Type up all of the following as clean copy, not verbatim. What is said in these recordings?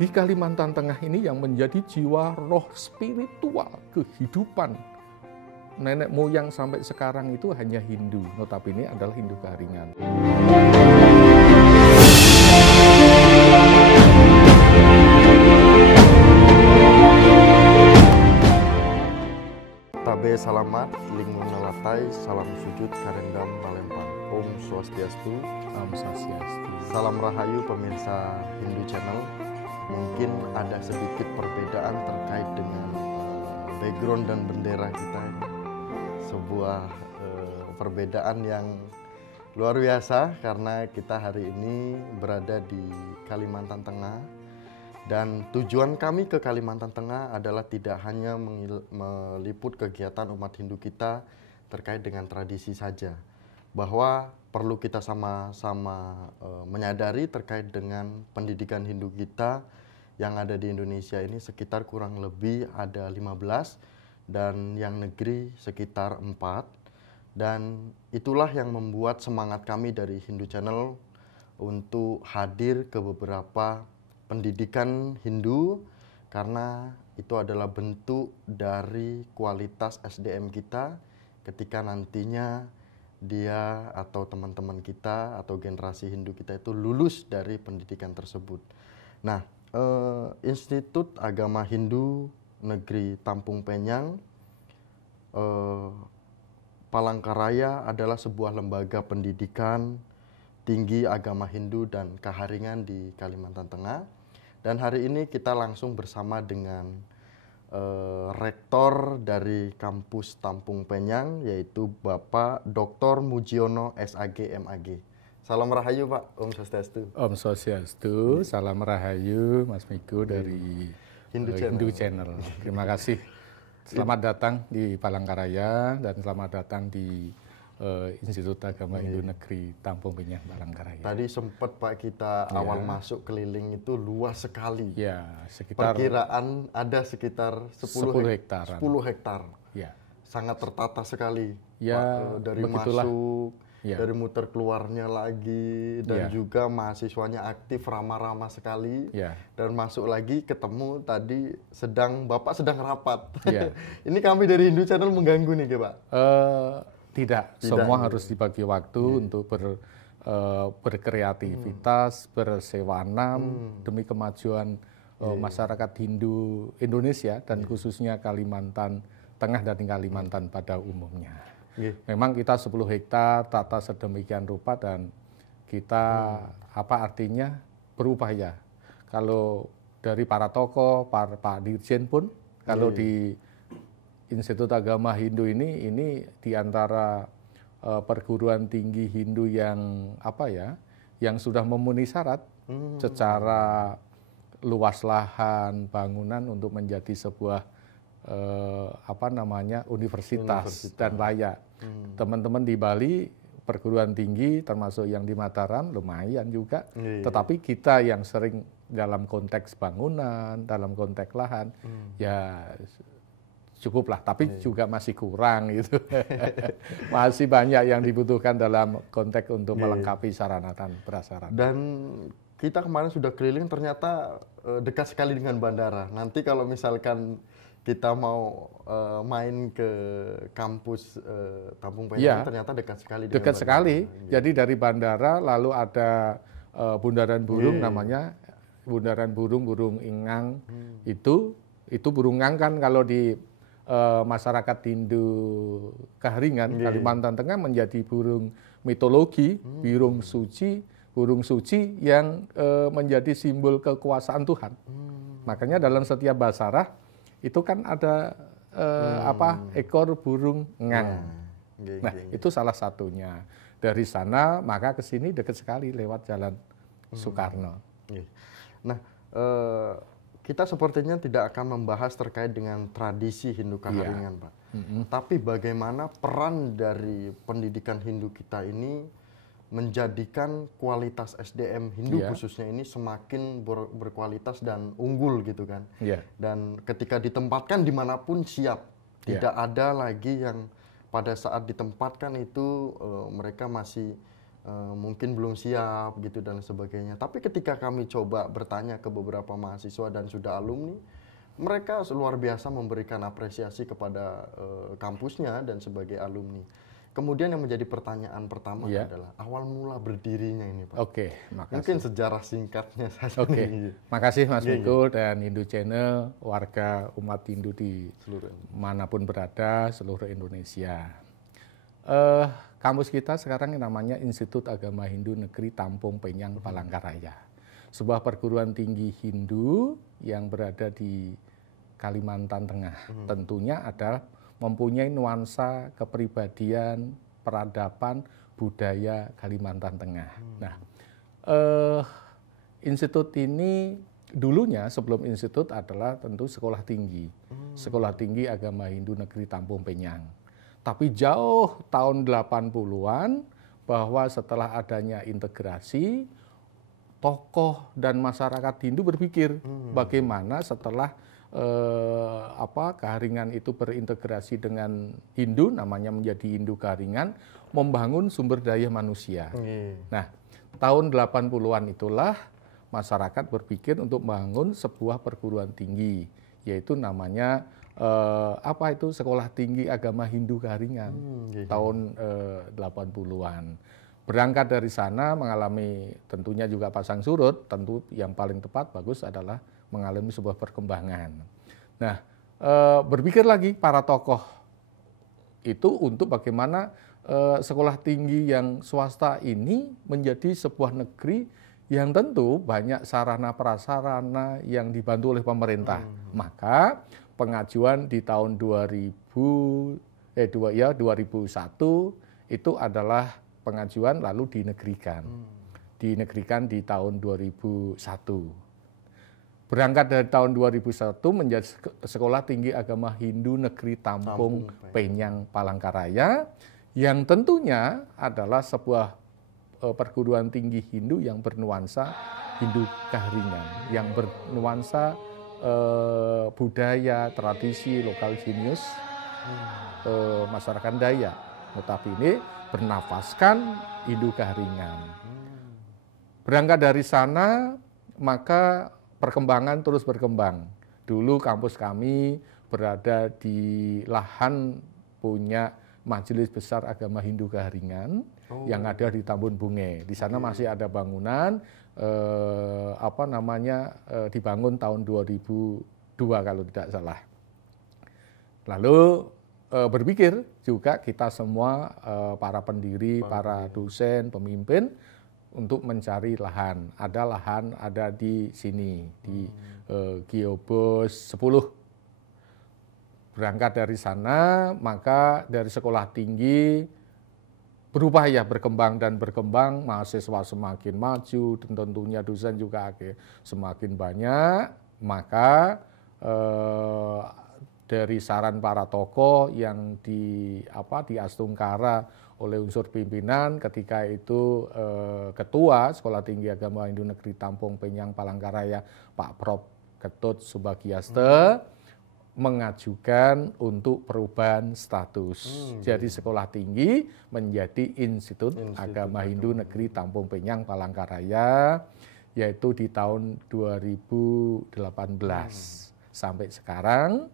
di Kalimantan Tengah ini yang menjadi jiwa roh spiritual kehidupan nenek moyang sampai sekarang itu hanya Hindu, notabene adalah Hindu Kaharingan. Tabe salamat, lingun nalatai, salam sujud karendam palempang. Om Swastiastu. Om Swastiastu. Salam rahayu pemirsa Hindu Channel. Mungkin ada sedikit perbedaan terkait dengan background dan bendera kita ini. Sebuah perbedaan yang luar biasa karena kita hari ini berada di Kalimantan Tengah. Dan tujuan kami ke Kalimantan Tengah adalah tidak hanya meliput kegiatan umat Hindu kita terkait dengan tradisi saja. Bahwa perlu kita sama-sama menyadari terkait dengan pendidikan Hindu kita yang ada di Indonesia ini sekitar kurang lebih ada 15 dan yang negeri sekitar 4. Dan itulah yang membuat semangat kami dari Hindu Channel untuk hadir ke beberapa pendidikan Hindu karena itu adalah bentuk dari kualitas SDM kita ketika nantinya dia atau teman-teman kita atau generasi Hindu kita itu lulus dari pendidikan tersebut. Nah, Institut Agama Hindu Negeri Tampung Penyang Palangkaraya adalah sebuah lembaga pendidikan tinggi agama Hindu dan Kaharingan di Kalimantan Tengah. Dan hari ini kita langsung bersama dengan rektor dari kampus Tampung Penyang, yaitu Bapak Dr. Mujiono SAG MAG. Salam rahayu Pak, Om Swastiastu. Om Swastiastu, salam rahayu Mas Miko dari Hindu Channel. Terima kasih. Selamat datang di Palangkaraya dan selamat datang di Institut Agama Hindu Negeri Tampung Penyang Palangkaraya. Tadi sempat Pak kita awal masuk keliling itu luas sekali. Ya, sekitar perkiraan ada sekitar 10 hektar. 10 hektar. Ya. Sangat tertata sekali. Ya, Pak, dari begitulah. masuk, ya. Dari muter keluarnya lagi dan juga mahasiswanya aktif ramah-ramah sekali. Ya. Dan masuk lagi ketemu tadi Bapak sedang rapat. Ya. Ini kami dari Hindu Channel mengganggu nih, Pak. Tidak, semua harus dibagi waktu untuk berkreativitas, bersewanam demi kemajuan masyarakat Hindu Indonesia dan khususnya Kalimantan Tengah dan Kalimantan pada umumnya. Memang kita 10 hektar tata sedemikian rupa dan kita apa artinya berupaya. Kalau dari para tokoh, Pak Dirjen pun kalau di Institut Agama Hindu ini di antara perguruan tinggi Hindu yang yang sudah memenuhi syarat secara luas lahan bangunan untuk menjadi sebuah universitas dan layak. Teman-teman di Bali perguruan tinggi termasuk yang di Mataram lumayan juga. Tetapi kita yang sering dalam konteks bangunan, dalam konteks lahan ya cukuplah, tapi juga masih kurang gitu. Masih banyak yang dibutuhkan dalam konteks untuk melengkapi sarana dan prasarana. Dan kita kemarin sudah keliling ternyata dekat sekali dengan bandara. Nanti kalau misalkan kita mau main ke kampus Tampung Penyang ternyata dekat sekali dengan dekat bandara. Sekali. Jadi dari bandara lalu ada bundaran burung namanya bundaran burung Ingang. Itu burung ngang kan kalau di masyarakat Hindu Kaharingan Kalimantan Tengah menjadi burung mitologi, burung suci yang menjadi simbol kekuasaan Tuhan. Makanya dalam setiap basarah itu kan ada ekor burung ngang. Nah, itu salah satunya. Dari sana maka ke sini dekat sekali lewat Jalan Soekarno. Nah, kita sepertinya tidak akan membahas terkait dengan tradisi Hindu Kaharingan, Pak. Tapi bagaimana peran dari pendidikan Hindu kita ini menjadikan kualitas SDM Hindu khususnya ini semakin berkualitas dan unggul gitu kan. Dan ketika ditempatkan dimanapun siap. Tidak ada lagi yang pada saat ditempatkan itu mereka masih mungkin belum siap gitu dan sebagainya. Tapi ketika kami coba bertanya ke beberapa mahasiswa dan sudah alumni, mereka luar biasa memberikan apresiasi kepada kampusnya dan sebagai alumni. Kemudian yang menjadi pertanyaan pertama adalah awal mula berdirinya ini, Pak. Oke, makasih. Mungkin sejarah singkatnya saja. Oke, makasih Mas Mikul dan Hindu Channel, warga umat Hindu di seluruh manapun berada, seluruh Indonesia. Kampus kita sekarang namanya Institut Agama Hindu Negeri Tampung Penyang Palangkaraya. Sebuah perguruan tinggi Hindu yang berada di Kalimantan Tengah. Tentunya adalah mempunyai nuansa kepribadian, peradaban, budaya Kalimantan Tengah. Nah, institut ini dulunya sebelum institut adalah tentu sekolah tinggi. Sekolah Tinggi Agama Hindu Negeri Tampung Penyang. Tapi jauh tahun 80-an bahwa setelah adanya integrasi, tokoh dan masyarakat Hindu berpikir bagaimana setelah Kaharingan itu berintegrasi dengan Hindu, namanya menjadi Hindu Kaharingan, membangun sumber daya manusia. Nah, tahun 80-an itulah masyarakat berpikir untuk membangun sebuah perguruan tinggi, yaitu namanya Sekolah Tinggi Agama Hindu Kaharingan tahun 80-an. Berangkat dari sana mengalami tentunya juga pasang surut, tentu yang paling tepat bagus adalah mengalami sebuah perkembangan. Nah, berpikir lagi para tokoh itu untuk bagaimana sekolah tinggi yang swasta ini menjadi sebuah negeri yang tentu banyak sarana prasarana yang dibantu oleh pemerintah. Maka pengajuan di tahun 2001 itu adalah pengajuan lalu dinegrikan. Dinegrikan di tahun 2001. Berangkat dari tahun 2001 menjadi Sekolah Tinggi Agama Hindu Negeri Tampung Penyang Palangkaraya, yang tentunya adalah sebuah perguruan tinggi Hindu yang bernuansa Hindu Kaharingan, yang bernuansa budaya, tradisi, lokal jenius masyarakat Dayak. Tetapi ini bernafaskan Hindu Kaharingan. Berangkat dari sana, maka perkembangan terus berkembang. Dulu kampus kami berada di lahan punya Majelis Besar Agama Hindu Kaharingan yang ada di Tambun Bunge. Di sana masih ada bangunan dibangun tahun 2002 kalau tidak salah. Lalu berpikir juga kita semua para pendiri, para dosen, pemimpin untuk mencari lahan. Ada lahan ada di sini di Giobos 10. Berangkat dari sana, maka dari sekolah tinggi berupaya berkembang dan berkembang, mahasiswa semakin maju dan tentunya dosen juga semakin banyak. Maka dari saran para tokoh yang diastungkara oleh unsur pimpinan, ketika itu Ketua Sekolah Tinggi Agama Hindu Negeri Tampung Penyang Palangkaraya, Pak Prof. Ketut Subagyaste, mengajukan untuk perubahan status. Jadi sekolah tinggi menjadi Institut Agama Hindu Negeri Tampung Penyang Palangkaraya, yaitu di tahun 2018 sampai sekarang.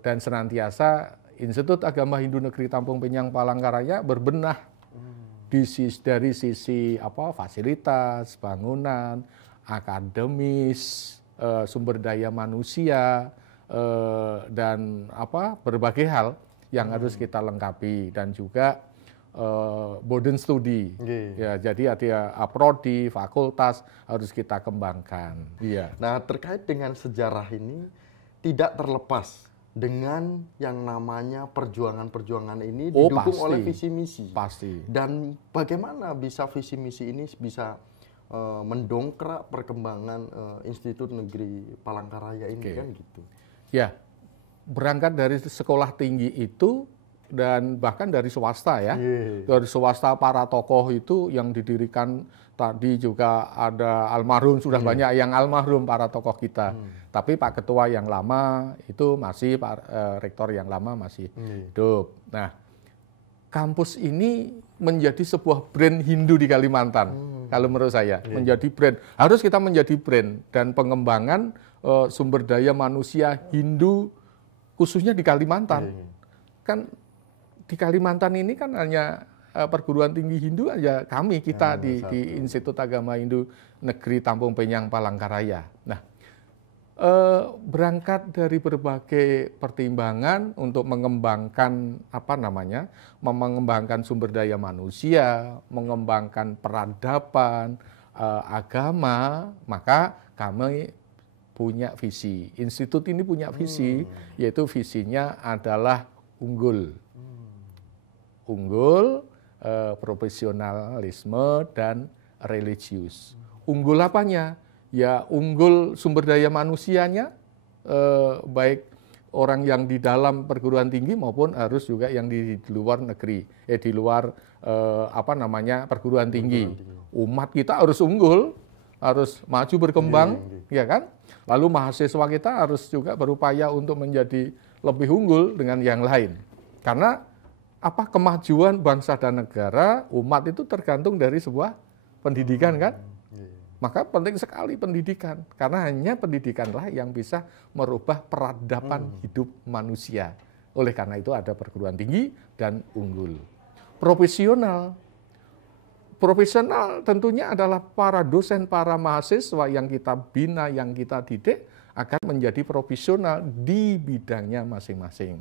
Dan senantiasa Institut Agama Hindu Negeri Tampung Penyang Palangkaraya berbenah dari sisi fasilitas, bangunan, akademis, sumber daya manusia, dan berbagai hal yang harus kita lengkapi, dan juga boden studi. Ya, jadi ada prodi, fakultas harus kita kembangkan. Iya. Nah, terkait dengan sejarah ini tidak terlepas dengan yang namanya perjuangan-perjuangan ini didukung oleh visi misi. Pasti. Dan bagaimana bisa visi misi ini bisa mendongkrak perkembangan Institut Negeri Palangkaraya ini, kan gitu. Ya, berangkat dari sekolah tinggi itu dan bahkan dari swasta ya. Dari swasta para tokoh itu yang didirikan tadi juga ada almarhum, sudah banyak yang almarhum para tokoh kita. Tapi Pak Ketua yang lama itu masih, Pak Rektor yang lama masih hidup. Nah, kampus ini menjadi sebuah brand Hindu di Kalimantan. Kalau menurut saya, menjadi brand. Harus kita menjadi brand dan pengembangan sumber daya manusia Hindu khususnya di Kalimantan. Kan di Kalimantan ini kan hanya perguruan tinggi Hindu aja kita di Institut Agama Hindu Negeri Tampung Penyang Palangkaraya. Nah, berangkat dari berbagai pertimbangan untuk mengembangkan mengembangkan sumber daya manusia, mengembangkan peradaban, agama, maka kami punya visi. Institut ini punya visi, yaitu visinya adalah unggul, profesionalisme dan religius. Unggul apanya? Ya unggul sumber daya manusianya, baik orang yang di dalam perguruan tinggi maupun harus juga yang di luar negeri, di luar perguruan tinggi. Umat kita harus unggul, harus maju berkembang, ya kan? Lalu mahasiswa kita harus juga berupaya untuk menjadi lebih unggul dengan yang lain. Karena kemajuan bangsa dan negara, umat itu tergantung dari sebuah pendidikan kan? Maka penting sekali pendidikan, karena hanya pendidikanlah yang bisa merubah peradaban hidup manusia. Oleh karena itu ada perguruan tinggi dan unggul. Profesional tentunya adalah para dosen, para mahasiswa yang kita bina, yang kita didik akan menjadi profesional di bidangnya masing-masing.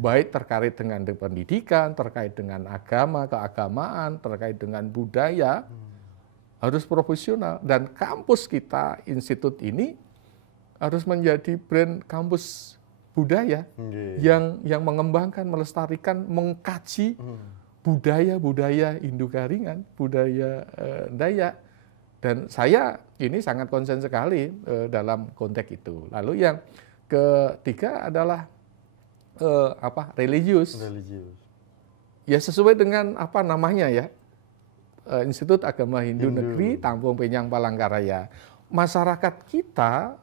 Baik terkait dengan pendidikan, terkait dengan agama, keagamaan, terkait dengan budaya, harus profesional. Dan kampus kita, institut ini harus menjadi brand kampus budaya yang mengembangkan, melestarikan, mengkaji budaya Hindu Garingan, budaya Dayak. Dan saya ini sangat konsen sekali dalam konteks itu. Lalu yang ketiga adalah religius. Ya sesuai dengan namanya ya, Institut Agama Hindu Negeri Tampung Penyang Palangkaraya. Masyarakat kita,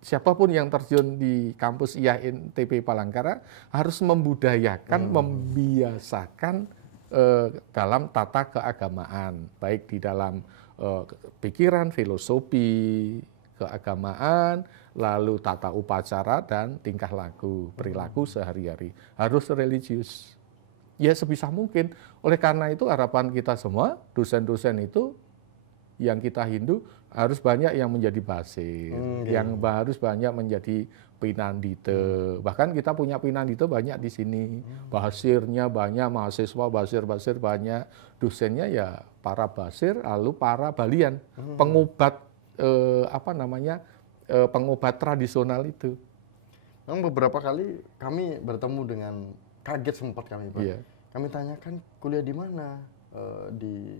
siapapun yang terjun di kampus IAIN-TP Palangkaraya harus membudayakan, membiasakan dalam tata keagamaan, baik di dalam pikiran, filosofi, keagamaan, lalu tata upacara dan tingkah laku, perilaku sehari-hari. Harus religius. Ya sebisa mungkin. Oleh karena itu harapan kita semua, dosen-dosen itu yang kita Hindu harus banyak yang menjadi basir, yang harus banyak menjadi pinandita. Bahkan kita punya pinandita banyak di sini. Basirnya banyak, mahasiswa basir banyak, dosennya ya para basir, lalu para balian, pengobat pengobat tradisional itu. Memang beberapa kali kami bertemu dengan kaget sempat kami, Pak. Iya. Kami tanyakan kuliah di mana? Di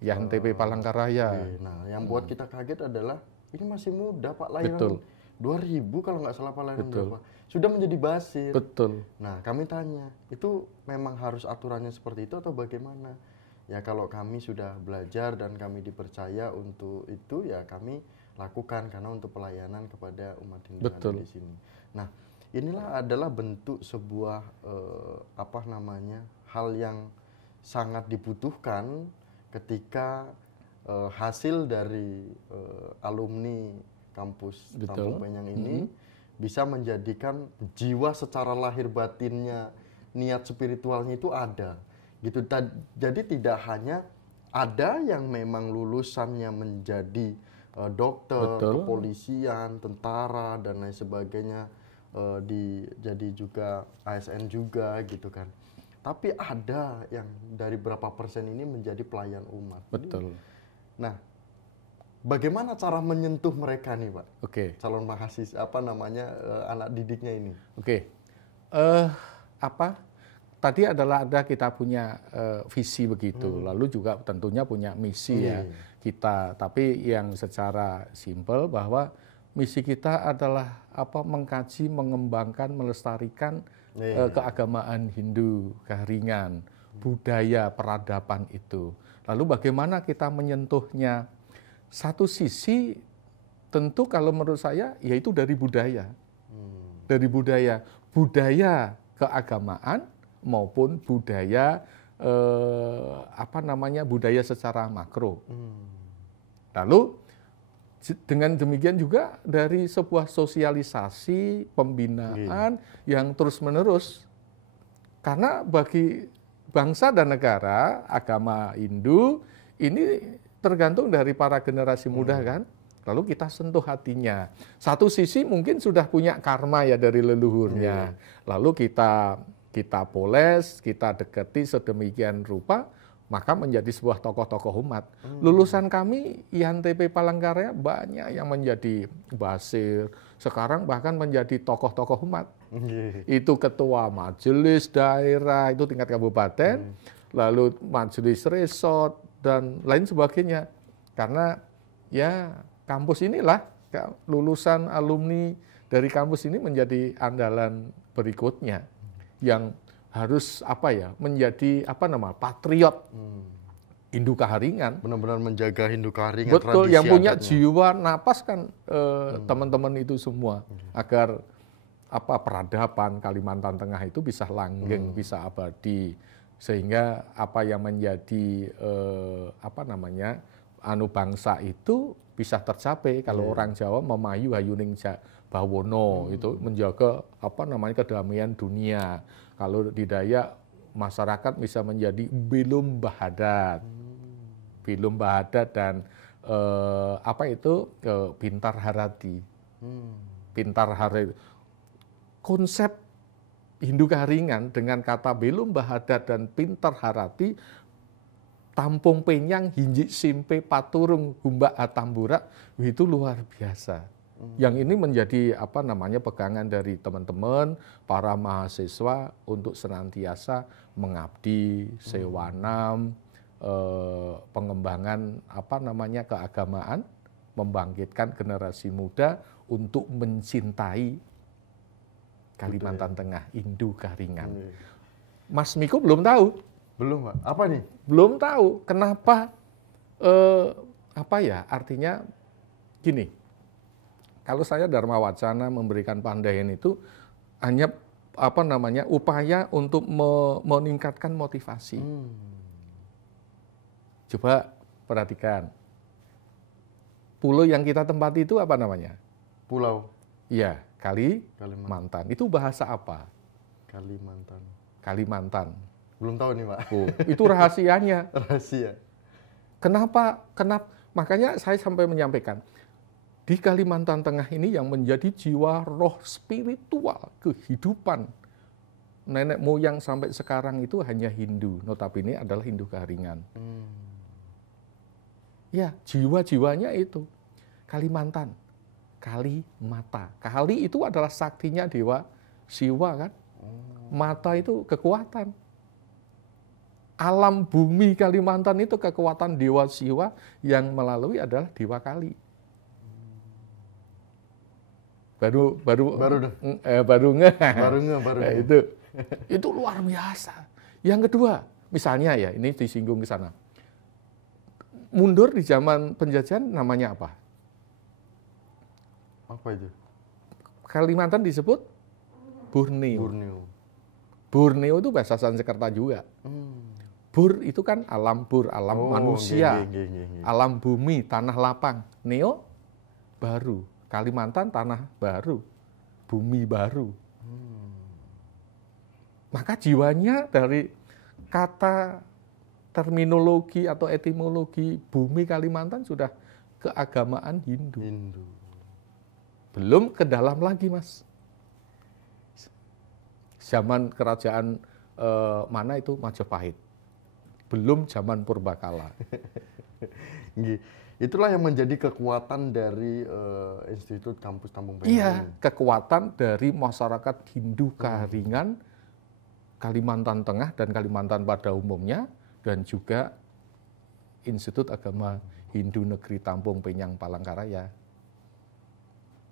IAIN-TP Palangkaraya. Nah, yang buat kita kaget adalah ini masih muda, Pak, lahiran 2000 kalau nggak salah Pak, lahiran berapa? Sudah menjadi basir. Betul. Nah, kami tanya, itu memang harus aturannya seperti itu atau bagaimana? Ya kalau kami sudah belajar dan kami dipercaya untuk itu, ya kami lakukan karena untuk pelayanan kepada umat Hindu di sini. Nah, inilah adalah bentuk sebuah hal yang sangat dibutuhkan ketika hasil dari alumni kampus Tampung Penyang ini bisa menjadikan jiwa secara lahir batinnya, niat spiritualnya itu ada. Gitu. Jadi tidak hanya ada yang memang lulusannya menjadi dokter, kepolisian, tentara dan lain sebagainya, jadi juga ASN juga gitu kan. Tapi ada yang dari berapa persen ini menjadi pelayan umat. Betul. Nah, bagaimana cara menyentuh mereka nih, Pak? Calon mahasiswa, anak didiknya ini? Tadi adalah kita punya visi begitu, lalu juga tentunya punya misi ya kita. Tapi yang secara simpel bahwa misi kita adalah mengkaji, mengembangkan, melestarikan keagamaan Hindu Garingan, budaya peradaban itu. Lalu bagaimana kita menyentuhnya? Satu sisi tentu kalau menurut saya yaitu dari budaya. Dari budaya keagamaan maupun budaya budaya secara makro. Lalu dengan demikian juga dari sebuah sosialisasi pembinaan yang terus-menerus, karena bagi bangsa dan negara agama Hindu ini tergantung dari para generasi muda kan. Lalu kita sentuh hatinya. Satu sisi mungkin sudah punya karma ya dari leluhurnya. Lalu kita poles, kita dekati sedemikian rupa, maka menjadi sebuah tokoh-tokoh umat. Lulusan kami IANTP Palangkaraya banyak yang menjadi basir, sekarang bahkan menjadi tokoh-tokoh umat. Itu ketua majelis daerah, itu tingkat kabupaten, lalu majelis resort, dan lain sebagainya. Karena ya kampus inilah, lulusan alumni dari kampus ini menjadi andalan berikutnya, yang harus menjadi patriot Hindu Kaharingan. Benar-benar menjaga Hindu Kaharingan. Betul, yang punya jiwa napas kan teman-teman itu semua, agar peradaban Kalimantan Tengah itu bisa langgeng, bisa abadi, sehingga apa yang menjadi bangsa itu bisa tercapai. Kalau orang Jawa memayu hayuning bawono, itu menjaga kedamaian dunia. Kalau di Dayak masyarakat bisa menjadi bilum bahadat, bilum bahadat dan pintar harati, pintar harati. Konsep Hindu Kaharingan dengan kata bilum bahadat dan pintar harati, tampung penyang hinji simpe paturung humba atambura, itu luar biasa. Yang ini menjadi pegangan dari teman-teman para mahasiswa untuk senantiasa mengabdi, sewanam, pengembangan keagamaan, membangkitkan generasi muda untuk mencintai Kalimantan Tengah, Hindu Kaharingan. Mas Miko belum tahu. Belum, Pak. Apa nih? Belum tahu. Kenapa? Artinya gini. Kalau saya Dharma Wacana memberikan Pandayan itu hanya upaya untuk meningkatkan motivasi. Coba perhatikan. Pulau yang kita tempati itu apa namanya? Pulau. Iya, Kalimantan. Itu bahasa apa? Kalimantan. Belum tahu nih, Pak. Itu rahasianya. Rahasia. Kenapa? Makanya saya sampai menyampaikan, di Kalimantan Tengah ini yang menjadi jiwa roh spiritual kehidupan nenek moyang sampai sekarang itu hanya Hindu, notabene adalah Hindu Kaharingan. Ya, jiwa-jiwanya itu Kalimantan, Kali mata. Kali itu adalah saktinya Dewa Siwa kan. Mata itu kekuatan. Alam bumi Kalimantan itu kekuatan Dewa Siwa yang melalui adalah Dewa Kali. Baru ngeh. Itu luar biasa. Yang kedua, misalnya ya, ini disinggung ke sana. Mundur di zaman penjajahan namanya apa? Apa itu? Kalimantan disebut Borneo. Borneo itu bahasa Sanskerta juga. Bur itu kan alam alam manusia. Alam bumi, tanah lapang. Neo baru. Kalimantan tanah baru, bumi baru. Maka jiwanya dari kata terminologi atau etimologi bumi Kalimantan sudah keagamaan Hindu. Belum ke dalam lagi, Mas. Zaman kerajaan mana itu Majapahit. Belum zaman Purbakala. Itulah yang menjadi kekuatan dari Institut Kampus Tambung Penyang. Iya, kekuatan dari masyarakat Hindu Kaharingan, Kalimantan Tengah dan Kalimantan pada umumnya, dan juga Institut Agama Hindu Negeri Tampung Penyang Palangkaraya.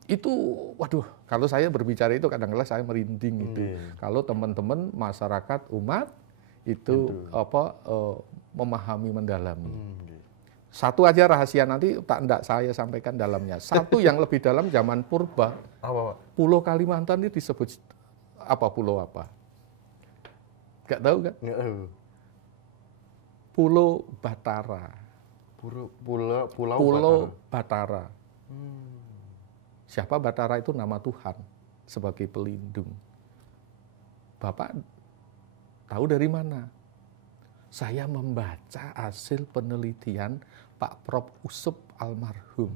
Itu, waduh, kalau saya berbicara itu kadang-kadang saya merinding itu. Kalau teman-teman masyarakat umat itu memahami, mendalami. Satu aja rahasia nanti tak saya sampaikan dalamnya. Satu yang lebih dalam zaman purba. Apa, Pak? Pulau Kalimantan itu disebut pulau apa? Gak tahu kan? Nggak tahu. Pulau Batara. Pulau Batara. Siapa Batara itu? Nama Tuhan sebagai pelindung. Bapak tahu dari mana? Saya membaca hasil penelitian Pak Prof. Usup almarhum.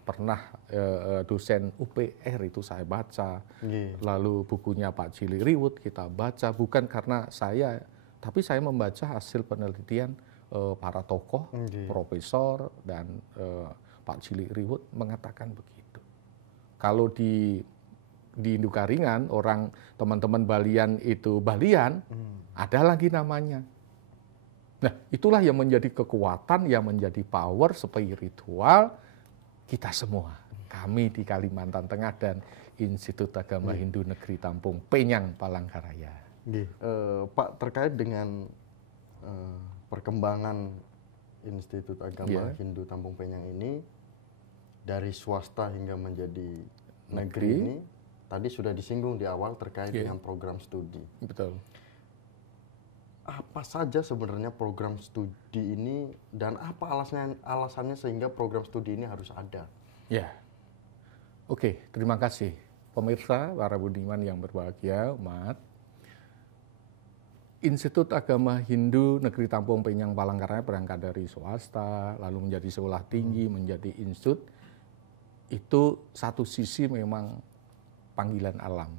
Pernah dosen UPR itu saya baca. Lalu bukunya Pak Cili Riwut kita baca. Bukan karena saya, tapi saya membaca hasil penelitian para tokoh, profesor, dan Pak Cili Riwut mengatakan begitu. Kalau di Indugaringan, orang teman-teman Balian itu Balian, ada lagi namanya. Nah, itulah yang menjadi kekuatan, yang menjadi power spiritual kita semua. Kami di Kalimantan Tengah dan Institut Agama Hindu Negeri Tampung Penyang, Palangkaraya. Pak, terkait dengan perkembangan Institut Agama Hindu Tampung Penyang ini, dari swasta hingga menjadi negeri ini, tadi sudah disinggung di awal terkait dengan program studi. Betul. Apa saja sebenarnya program studi ini dan apa alasannya sehingga program studi ini harus ada? Ya, oke, terima kasih pemirsa, para budiman yang berbahagia, umat. Institut Agama Hindu Negeri Tampung Penyang Palangkaraya berangkat dari swasta, lalu menjadi sekolah tinggi, menjadi institut. Itu satu sisi memang panggilan alam.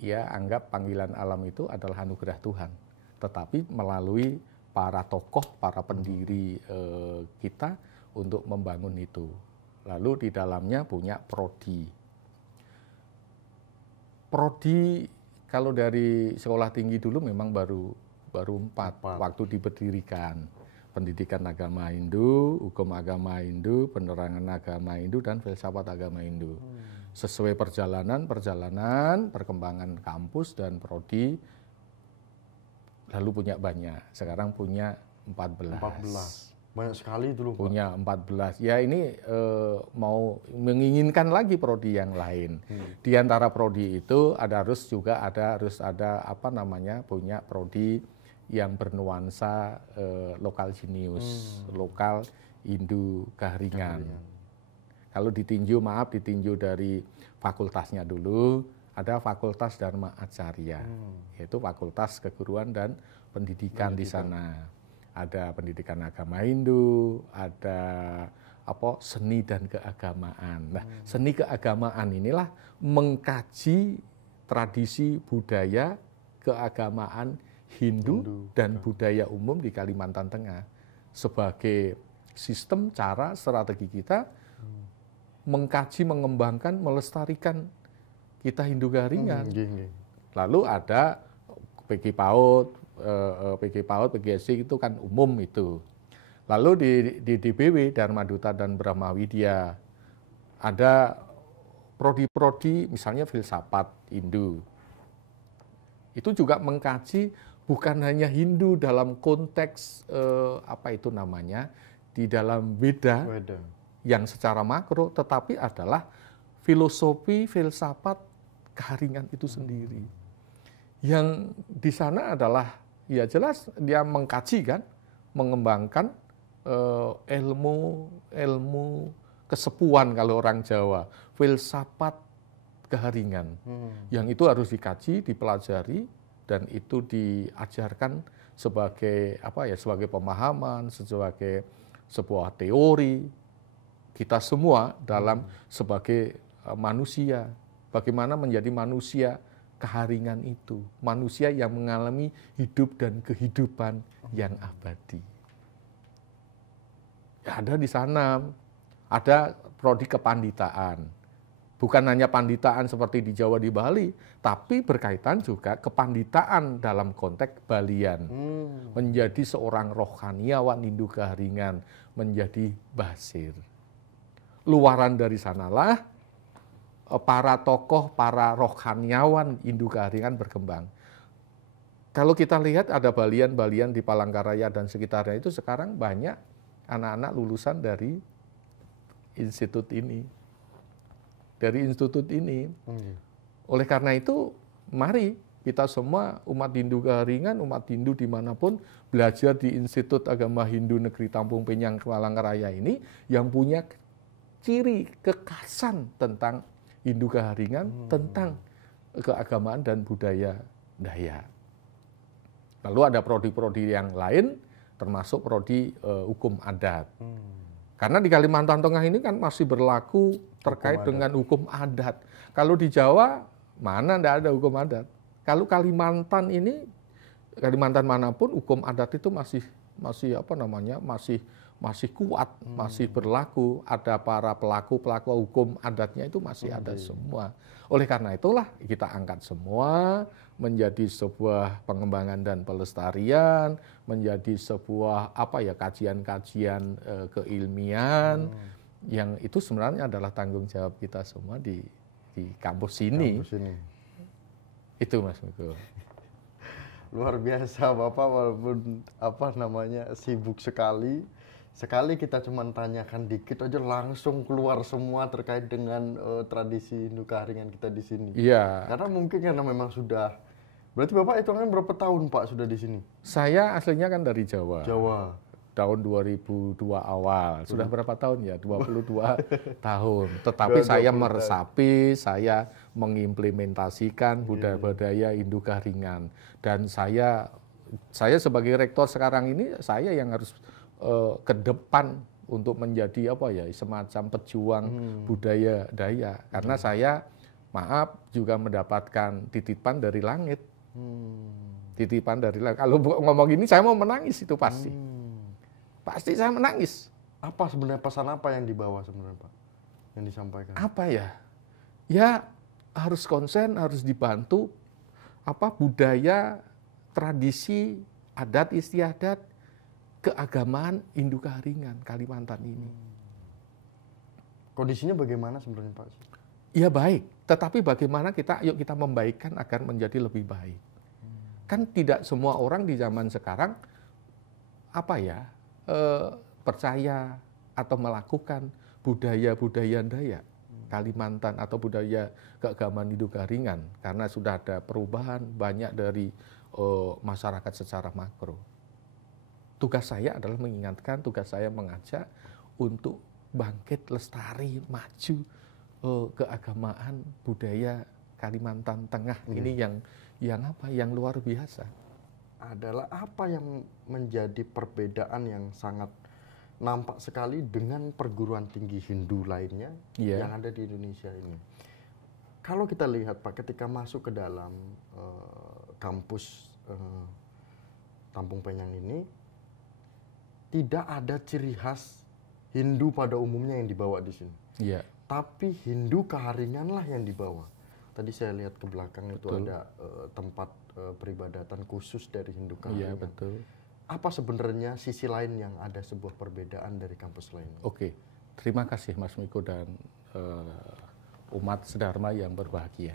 Ya, anggap panggilan alam itu adalah anugerah Tuhan. Tetapi melalui para tokoh, para pendiri kita untuk membangun itu. Lalu di dalamnya punya prodi. Prodi kalau dari sekolah tinggi dulu memang baru 4 waktu diberdirikan. Pendidikan agama Hindu, hukum agama Hindu, penerangan agama Hindu, dan filsafat agama Hindu. Sesuai perjalanan, perkembangan kampus dan prodi, lalu punya banyak. Sekarang punya 14. Banyak sekali dulu, Pak. Punya 14. Ya ini mau menginginkan lagi prodi yang lain. Di antara prodi itu harus ada apa namanya, punya prodi yang bernuansa lokal jenius, lokal Hindu Garingan. Kalau ditinjau dari fakultasnya dulu, ada Fakultas Dharma Acarya, yaitu fakultas keguruan dan pendidikan di sana. Ada pendidikan agama Hindu, ada seni dan keagamaan. Nah, seni keagamaan inilah mengkaji tradisi budaya keagamaan Hindu dan budaya umum di Kalimantan Tengah sebagai sistem, cara, strategi kita mengkaji, mengembangkan, melestarikan kita Hindu Garingan. Lalu ada PG PAUD, PGSI itu kan umum itu. Lalu di DBW, Dharma Duta dan Brahma Widya, ada prodi-prodi misalnya filsafat Hindu. Itu juga mengkaji bukan hanya Hindu dalam konteks di dalam Weda yang secara makro, tetapi adalah filosofi, filsafat Garingan itu sendiri. Yang di sana adalah ya jelas dia mengkaji kan, mengembangkan ilmu kesepuan kalau orang Jawa, filsafat Garingan. Yang itu harus dikaji, dipelajari, dan itu diajarkan sebagai sebagai pemahaman, sebagai sebuah teori kita semua dalam sebagai manusia. Bagaimana menjadi manusia Garingan itu, manusia yang mengalami hidup dan kehidupan yang abadi. Ada di sana, ada prodi kepanditaan. Bukan hanya panditaan seperti di Jawa, di Bali, tapi berkaitan juga kepanditaan dalam konteks Balian. Menjadi seorang rohaniawan Hindu Garingan, menjadi basir. Luaran dari sanalah para tokoh, para rohaniawan Hindu Garingan berkembang. Kalau kita lihat ada Balian-Balian di Palangkaraya dan sekitarnya itu sekarang banyak anak-anak lulusan dari institut ini. Oleh karena itu, mari kita semua umat Hindu Keharingan, umat Hindu dimanapun belajar di Institut Agama Hindu Negeri Tampung Penyang Palangkaraya ini yang punya ciri kekhasan tentang Hindu Keharingan, tentang keagamaan dan budaya Dayak. Lalu ada prodi-prodi yang lain, termasuk prodi hukum adat. Karena di Kalimantan Tengah ini kan masih berlaku terkait dengan hukum adat. Kalau di Jawa, mana tidak ada hukum adat. Kalau Kalimantan ini, Kalimantan manapun hukum adat itu masih kuat, masih berlaku. Ada para pelaku hukum adatnya itu masih ada semua. Oleh karena itulah kita angkat semua menjadi sebuah pengembangan dan pelestarian, menjadi sebuah kajian-kajian keilmian yang itu sebenarnya adalah tanggung jawab kita semua di kampus ini. Itu Mas Miko. Luar biasa Bapak, walaupun sibuk sekali kita cuma tanyakan dikit aja langsung keluar semua terkait dengan tradisi Hindu Keharingan kita di sini. Iya. Karena memang sudah, berarti Bapak hitungan berapa tahun Pak sudah di sini? Saya aslinya kan dari Jawa. Tahun 2002 awal. Sudah berapa tahun ya? 22 tahun. Tetapi saya meresapi, saya mengimplementasikan budaya-budaya Hindu Keharingan. Dan saya sebagai rektor sekarang ini, saya yang harus ke depan untuk menjadi semacam pejuang budaya Dayak. Karena saya, juga mendapatkan titipan dari langit. Titipan dari langit. Kalau ngomong ini saya mau menangis itu pasti. Pasti saya menangis. Apa sebenarnya pesan apa yang dibawa sebenarnya Pak? Yang disampaikan? Apa ya? Ya harus konsen, harus dibantu budaya, tradisi, adat istiadat, keagamaan Hindu Keharingan Kalimantan ini. Kondisinya bagaimana sebenarnya Pak? Ya baik, tetapi bagaimana kita membaikkan agar menjadi lebih baik. Kan tidak semua orang di zaman sekarang percaya atau melakukan budaya-budaya Dayak Kalimantan atau budaya keagamaan Hindu Keharingan karena sudah ada perubahan banyak dari masyarakat secara makro. Tugas saya adalah mengingatkan, tugas saya mengajak untuk bangkit, lestari, maju keagamaan budaya Kalimantan Tengah ini yang luar biasa. Adalah apa yang menjadi perbedaan yang sangat nampak sekali dengan perguruan tinggi Hindu lainnya yang ada di Indonesia ini. Kalau kita lihat Pak, ketika masuk ke dalam kampus Tampung Penyang ini, tidak ada ciri khas Hindu pada umumnya yang dibawa di sini. Tapi Hindu Keharingan lah yang dibawa. Tadi saya lihat ke belakang itu ada tempat peribadatan khusus dari Hindu Keharingan. Iya, betul. Apa sebenarnya sisi lain yang ada sebuah perbedaan dari kampus lain? Oke, terima kasih Mas Miko dan umat sedharma yang berbahagia.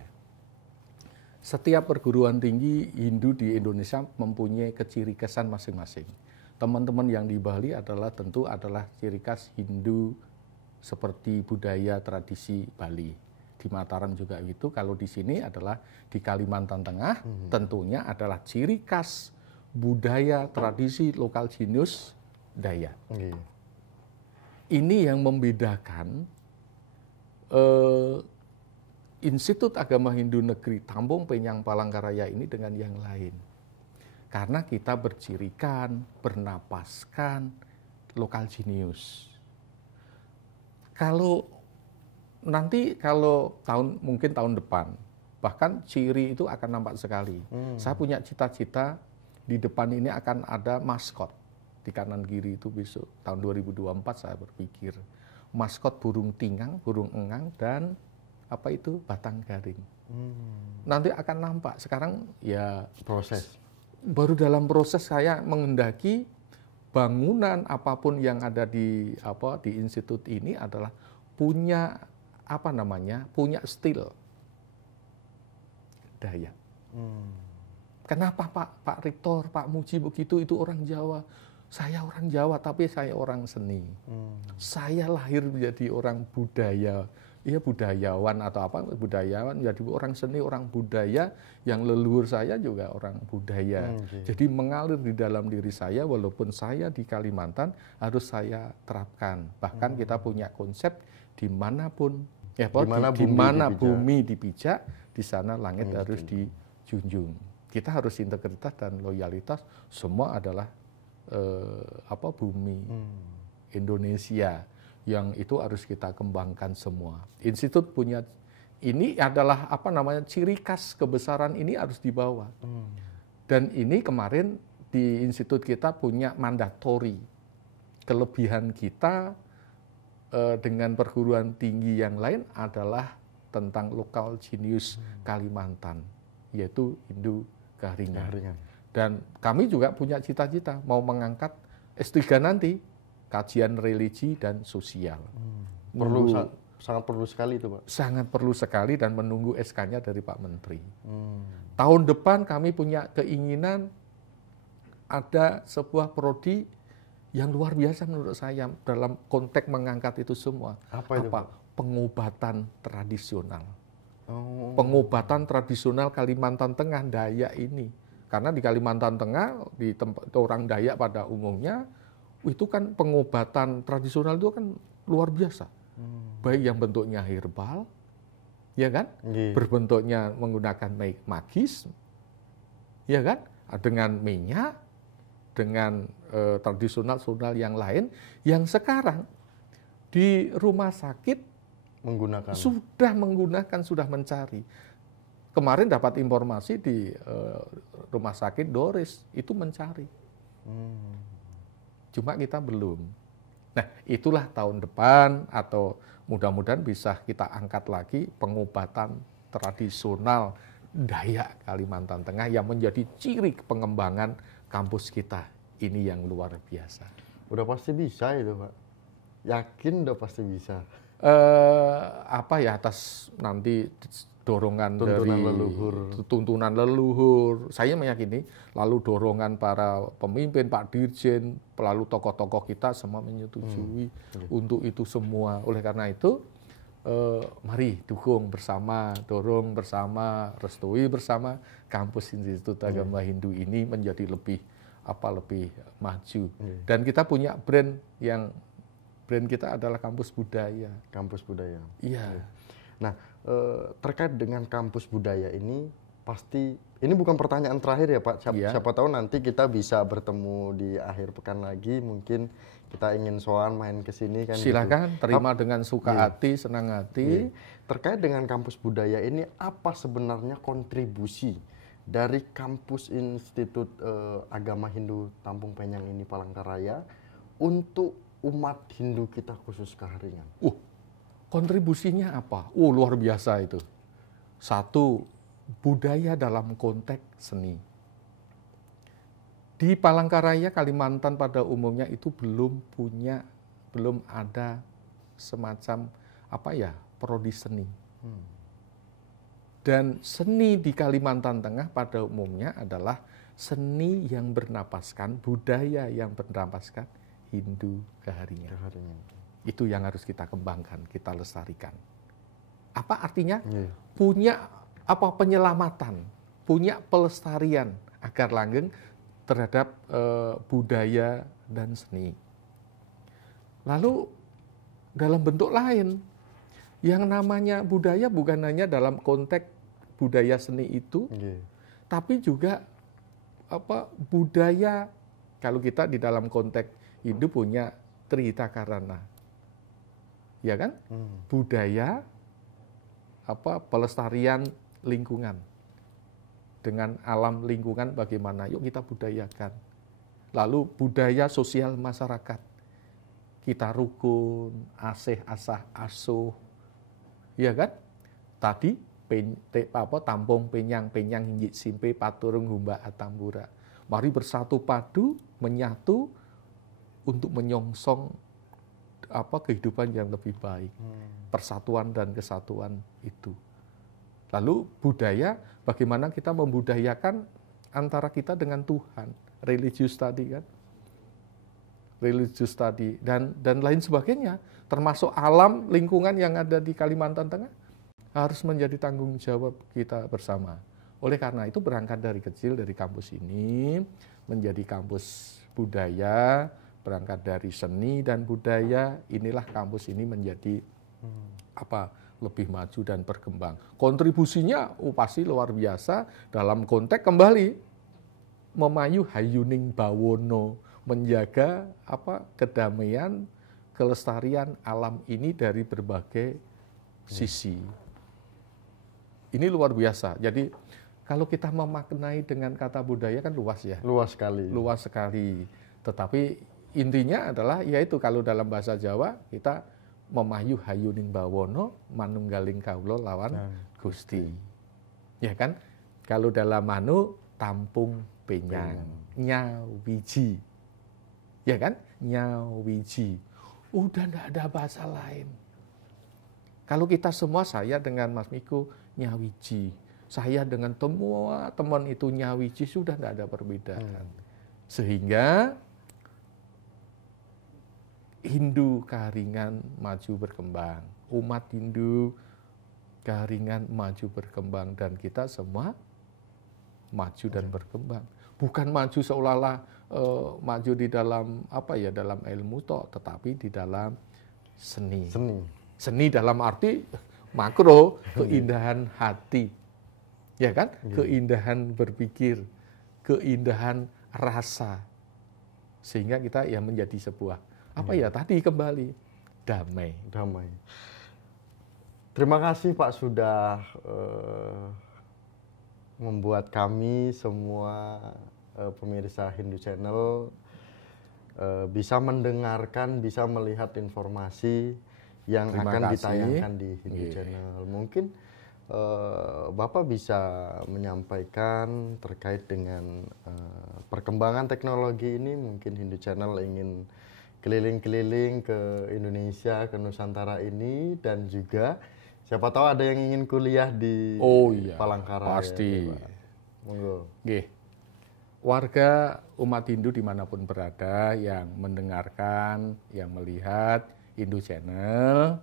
Setiap perguruan tinggi Hindu di Indonesia mempunyai keciri khasan masing-masing. Teman-teman yang di Bali tentu adalah ciri khas Hindu seperti budaya tradisi Bali. Di Mataram juga itu, kalau di sini adalah di Kalimantan Tengah, tentunya adalah ciri khas budaya tradisi lokal jenius Dayak. Ini yang membedakan Institut Agama Hindu Negeri Tampung Penyang Palangkaraya ini dengan yang lain. Karena kita bercirikan, bernapaskan lokal jenius. Kalau mungkin tahun depan, bahkan ciri itu akan nampak sekali. Saya punya cita-cita di depan ini akan ada maskot di kanan kiri itu besok tahun 2024 saya berpikir maskot burung tingang, burung engang dan batang garing. Nanti akan nampak. Sekarang ya baru dalam proses saya menghendaki bangunan apapun yang ada di institut ini adalah punya punya stil Dayak. Kenapa Pak Rektor, Pak Muji begitu, itu orang Jawa. Saya orang Jawa tapi saya orang seni. Saya lahir menjadi orang budaya Iya budayawan atau apa, budayawan jadi orang seni, orang budaya, yang leluhur saya juga orang budaya. Jadi mengalir di dalam diri saya, walaupun saya di Kalimantan harus saya terapkan. Bahkan kita punya konsep dimanapun, ya di mana bumi dipijak, di sana langit harus dijunjung. Kita harus integritas dan loyalitas, semua adalah bumi Indonesia. Yang itu harus kita kembangkan semua. Institut punya, ini adalah ciri khas kebesaran ini harus dibawa. Dan ini kemarin di institut kita punya mandatori. Kelebihan kita dengan perguruan tinggi yang lain adalah tentang lokal genius Kalimantan, yaitu Hindu Garingan. Dan kami juga punya cita-cita mau mengangkat S3 nanti, kajian religi dan sosial. Sangat perlu sekali itu, Pak. Sangat perlu sekali dan menunggu SK-nya dari Pak Menteri. Tahun depan kami punya keinginan ada sebuah prodi yang luar biasa menurut saya dalam konteks mengangkat itu semua. Apa itu, Pak? Pengobatan tradisional. Pengobatan tradisional Kalimantan Tengah, Dayak ini. Karena di Kalimantan Tengah, di tempat orang Dayak pada umumnya, itu kan pengobatan tradisional itu kan luar biasa. Baik yang bentuknya herbal, ya kan? Berbentuknya menggunakan magis, ya kan? Dengan minyak, dengan tradisional yang lain, yang sekarang di rumah sakit sudah mencari. Kemarin dapat informasi di rumah sakit Doris itu mencari. Cuma kita belum. Nah, itulah tahun depan atau mudah-mudahan bisa kita angkat lagi pengobatan tradisional Dayak Kalimantan Tengah yang menjadi ciri pengembangan kampus kita ini yang luar biasa. Udah pasti bisa itu, Pak. Yakin udah pasti bisa. Atas nanti dorongan tuntunan dari tuntunan leluhur, saya meyakini, lalu dorongan para pemimpin, Pak Dirjen, lalu tokoh-tokoh kita semua menyetujui untuk itu semua. Oleh karena itu, mari dukung bersama, dorong bersama, restui bersama kampus Institut Agama Hindu ini menjadi lebih maju. Dan kita punya brand kita adalah kampus budaya. Kampus budaya. Iya. Nah, terkait dengan kampus budaya ini, pasti ini bukan pertanyaan terakhir ya, Pak. Siapa tahu nanti kita bisa bertemu di akhir pekan lagi, mungkin kita ingin soal main ke sini kan. Silakan, terima dengan suka hati, senang hati. Terkait dengan kampus budaya ini, apa sebenarnya kontribusi dari kampus Institut Agama Hindu Tampung Penyang ini Palangkaraya untuk umat Hindu kita khusus Kaharingan? Kontribusinya apa? Luar biasa itu. Satu, budaya dalam konteks seni. Di Palangkaraya, Kalimantan pada umumnya itu belum ada semacam prodi seni. Dan seni di Kalimantan Tengah pada umumnya adalah seni yang bernapaskan, budaya yang bernapaskan Hindu Gaharingan. Itu yang harus kita kembangkan, kita lestarikan. Apa artinya? Punya penyelamatan, punya pelestarian agar langgeng terhadap budaya dan seni. Lalu dalam bentuk lain, yang namanya budaya bukan hanya dalam konteks budaya seni itu, tapi juga budaya, kalau kita di dalam konteks Hindu punya Trihita Karana. Ya kan? Budaya pelestarian lingkungan. Dengan alam lingkungan bagaimana? Yuk kita budayakan. Lalu budaya sosial masyarakat. Kita rukun, asih, asah, asuh. Ya kan? Tadi tampung penyang hinjik simpe paturung humba atambura. Mari bersatu padu, menyatu untuk menyongsong kehidupan yang lebih baik, persatuan dan kesatuan itu. Lalu budaya, bagaimana kita membudayakan antara kita dengan Tuhan, religius tadi kan. religius tadi, dan lain sebagainya, termasuk alam lingkungan yang ada di Kalimantan Tengah, harus menjadi tanggung jawab kita bersama. Oleh karena itu berangkat dari kecil, dari kampus ini, menjadi kampus budaya, berangkat dari seni dan budaya, inilah kampus ini menjadi lebih maju dan berkembang. Kontribusinya pasti luar biasa dalam konteks kembali memayu hayuning bawono, menjaga kedamaian, kelestarian alam ini dari berbagai sisi. Ini luar biasa. Jadi kalau kita memaknai dengan kata budaya kan luas ya. Luas sekali. Luas sekali. Tetapi intinya adalah yaitu kalau dalam bahasa Jawa kita memayu hayuning bawono manunggaling kaulo lawan Gusti. Ya kan? Kalau dalam manu tampung penyang, nyawiji. Ya kan? Nyawiji. Udah enggak ada bahasa lain. Kalau kita semua, saya dengan Mas Miko nyawiji. Saya dengan semua teman itu nyawiji, sudah enggak ada perbedaan. Sehingga Hindu Kaharingan maju berkembang, umat Hindu Kaharingan maju berkembang, dan kita semua maju dan berkembang. Bukan maju seolah-olah maju di dalam dalam ilmu tetapi di dalam seni. Seni dalam arti makro, keindahan hati, ya kan? Keindahan berpikir, keindahan rasa, sehingga kita ya menjadi sebuah tadi kembali damai. Terima kasih Pak sudah membuat kami semua pemirsa Hindu Channel bisa mendengarkan, bisa melihat informasi yang akan ditayangkan di Hindu Channel. Mungkin Bapak bisa menyampaikan terkait dengan perkembangan teknologi ini. Mungkin Hindu Channel ingin keliling-keliling ke Indonesia, ke Nusantara ini, dan juga siapa tahu ada yang ingin kuliah di Palangkaraya. Pasti. Monggo. Warga umat Hindu dimanapun berada yang mendengarkan, yang melihat Hindu Channel,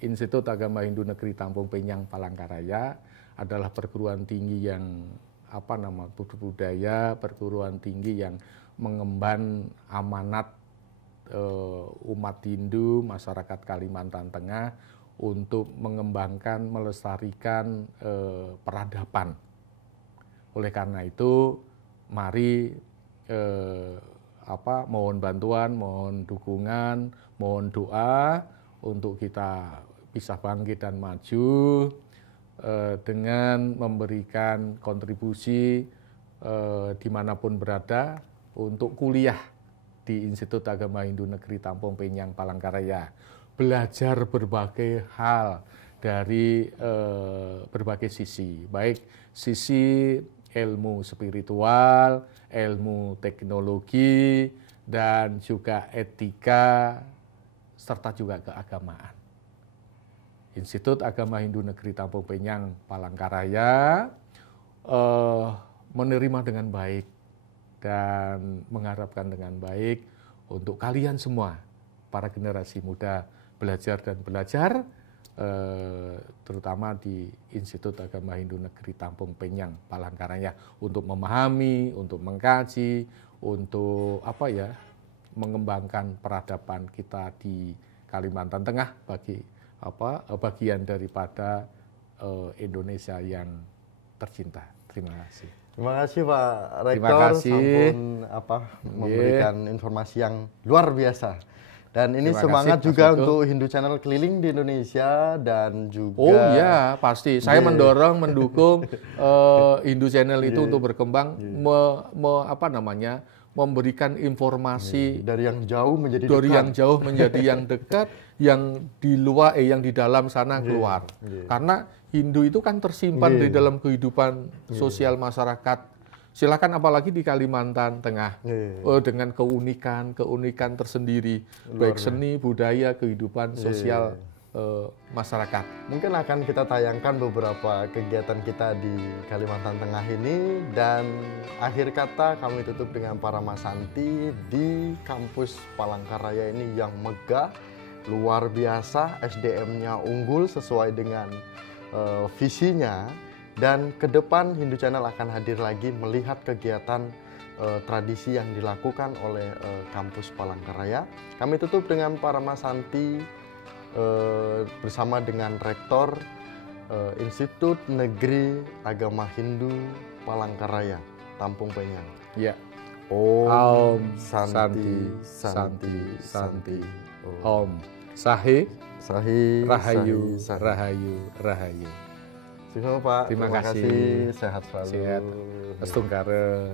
Institut Agama Hindu Negeri Tampung Penyang Palangkaraya adalah perguruan tinggi yang budaya, perguruan tinggi yang mengemban amanat umat Hindu, masyarakat Kalimantan Tengah untuk mengembangkan, melestarikan peradaban. Oleh karena itu, mari mohon bantuan, mohon dukungan, mohon doa untuk kita bisa bangkit dan maju dengan memberikan kontribusi dimanapun berada untuk kuliah di Institut Agama Hindu Negeri Tampung Penyang Palangkaraya, belajar berbagai hal dari berbagai sisi, baik sisi ilmu spiritual, ilmu teknologi, dan juga etika, serta juga keagamaan. Institut Agama Hindu Negeri Tampung Penyang Palangkaraya menerima dengan baik dan mengharapkan dengan baik untuk kalian semua, para generasi muda, belajar dan belajar, terutama di Institut Agama Hindu Negeri Tampung Penyang Palangkaraya, untuk memahami, untuk mengkaji, untuk mengembangkan peradaban kita di Kalimantan Tengah bagi bagian daripada Indonesia yang tercinta. Terima kasih. Terima kasih Pak Rektor, sampun memberikan informasi yang luar biasa. Dan ini semangat juga untuk Hindu Channel keliling di Indonesia dan juga. Oh iya, pasti. Saya mendukung Hindu Channel itu untuk berkembang, memberikan informasi dari yang jauh menjadi yang dekat, yang di luar yang di dalam sana keluar. Karena Hindu itu kan tersimpan di dalam kehidupan sosial masyarakat. Silakan apalagi di Kalimantan Tengah, dengan keunikan tersendiri, baik seni, budaya, kehidupan sosial masyarakat. Mungkin akan kita tayangkan beberapa kegiatan kita di Kalimantan Tengah ini, dan akhir kata kami tutup dengan Paramasanti di kampus Palangkaraya ini yang megah, luar biasa, SDM-nya unggul sesuai dengan visinya, dan ke depan Hindu Channel akan hadir lagi melihat kegiatan tradisi yang dilakukan oleh kampus Palangkaraya. Kami tutup dengan Paramasanti bersama dengan Rektor Institut Negeri Agama Hindu Palangkaraya, Tampung Penyang. Ya. Om Santi Santi Santi. Om Sahi Sahi Rahayu Sahi. Rahayu Rahayu. Terima kasih Pak. Terima kasih. Sehat selalu. Sehat. Astungkara.